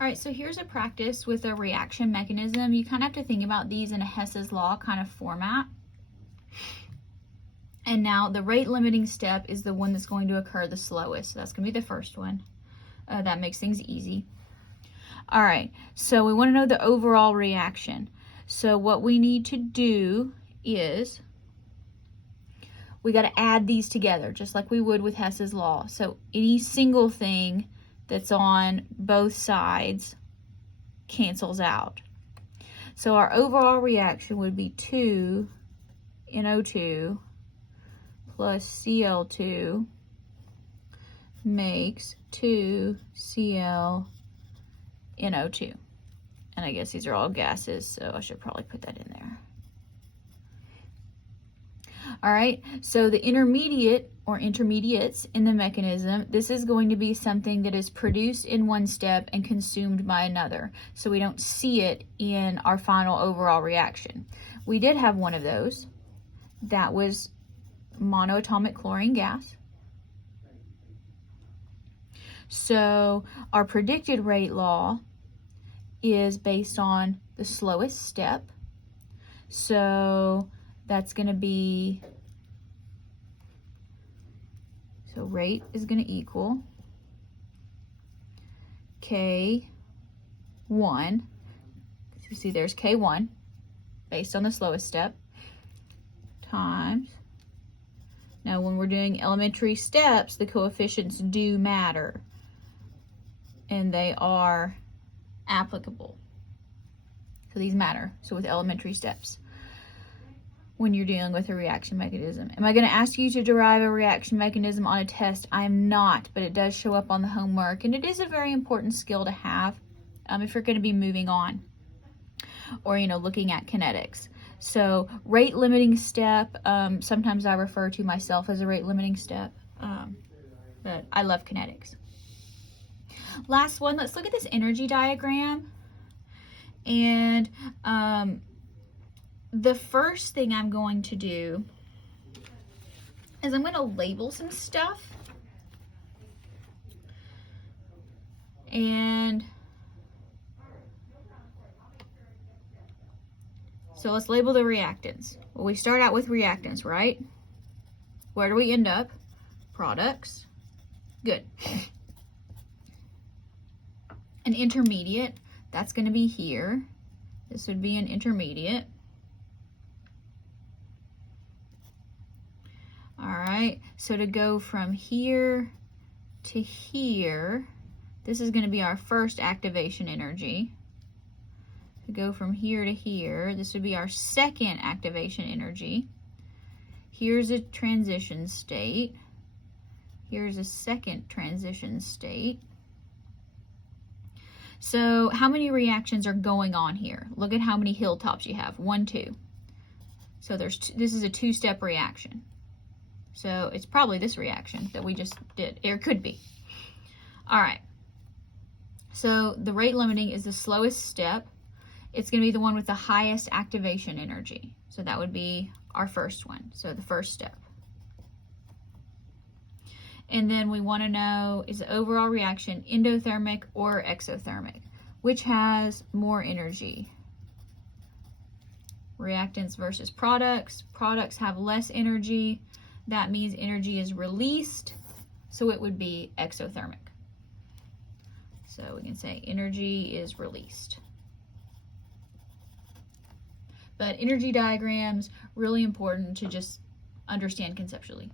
All right, so here's a practice with a reaction mechanism. You kind of have to think about these in a Hess's law kind of format. And now the rate limiting step is the one that's going to occur the slowest. So that's going to be the first one. That makes things easy. All right, so we want to know the overall reaction. So what we need to do is we got to add these together just like we would with Hess's law. So any single thing that's on both sides cancels out. So our overall reaction would be 2 NO2 plus Cl2 makes 2 Cl NO2. And I guess these are all gases, so I should probably put that in there. All right, so the intermediate or intermediates in the mechanism, this is going to be something that is produced in one step and consumed by another. So we don't see it in our final overall reaction. We did have one of those. That was monoatomic chlorine gas. So our predicted rate law is based on the slowest step. So that's going to be, so rate is going to equal K1. So you see there's K1 based on the slowest step times. Now when we're doing elementary steps, the coefficients do matter and they are applicable. So these matter. So with elementary steps, when you're dealing with a reaction mechanism. Am I going to ask you to derive a reaction mechanism on a test? I am not, but it does show up on the homework, and it is a very important skill to have if you're going to be moving on or, looking at kinetics. So rate limiting step, sometimes I refer to myself as a rate limiting step, but I love kinetics. Last one, let's look at this energy diagram. And the first thing I'm going to do is I'm going to label some stuff. And so let's label the reactants. Well, we start out with reactants, right? Where do we end up? Products. Good. An intermediate, that's going to be here. This would be an intermediate. All right, so to go from here to here, this is going to be our first activation energy. To go from here to here, this would be our second activation energy. Here's a transition state. Here's a second transition state. So how many reactions are going on here? Look at how many hilltops you have. 1, 2. So this is a 2-step reaction. So it's probably this reaction that we just did. It could be. All right. So the rate limiting is the slowest step. It's going to be the one with the highest activation energy. So that would be our first one. So the first step. And then we want to know, is the overall reaction endothermic or exothermic? Which has more energy? Reactants versus products. Products have less energy. That means energy is released. So it would be exothermic. So we can say energy is released. But energy diagrams, really important to just understand conceptually.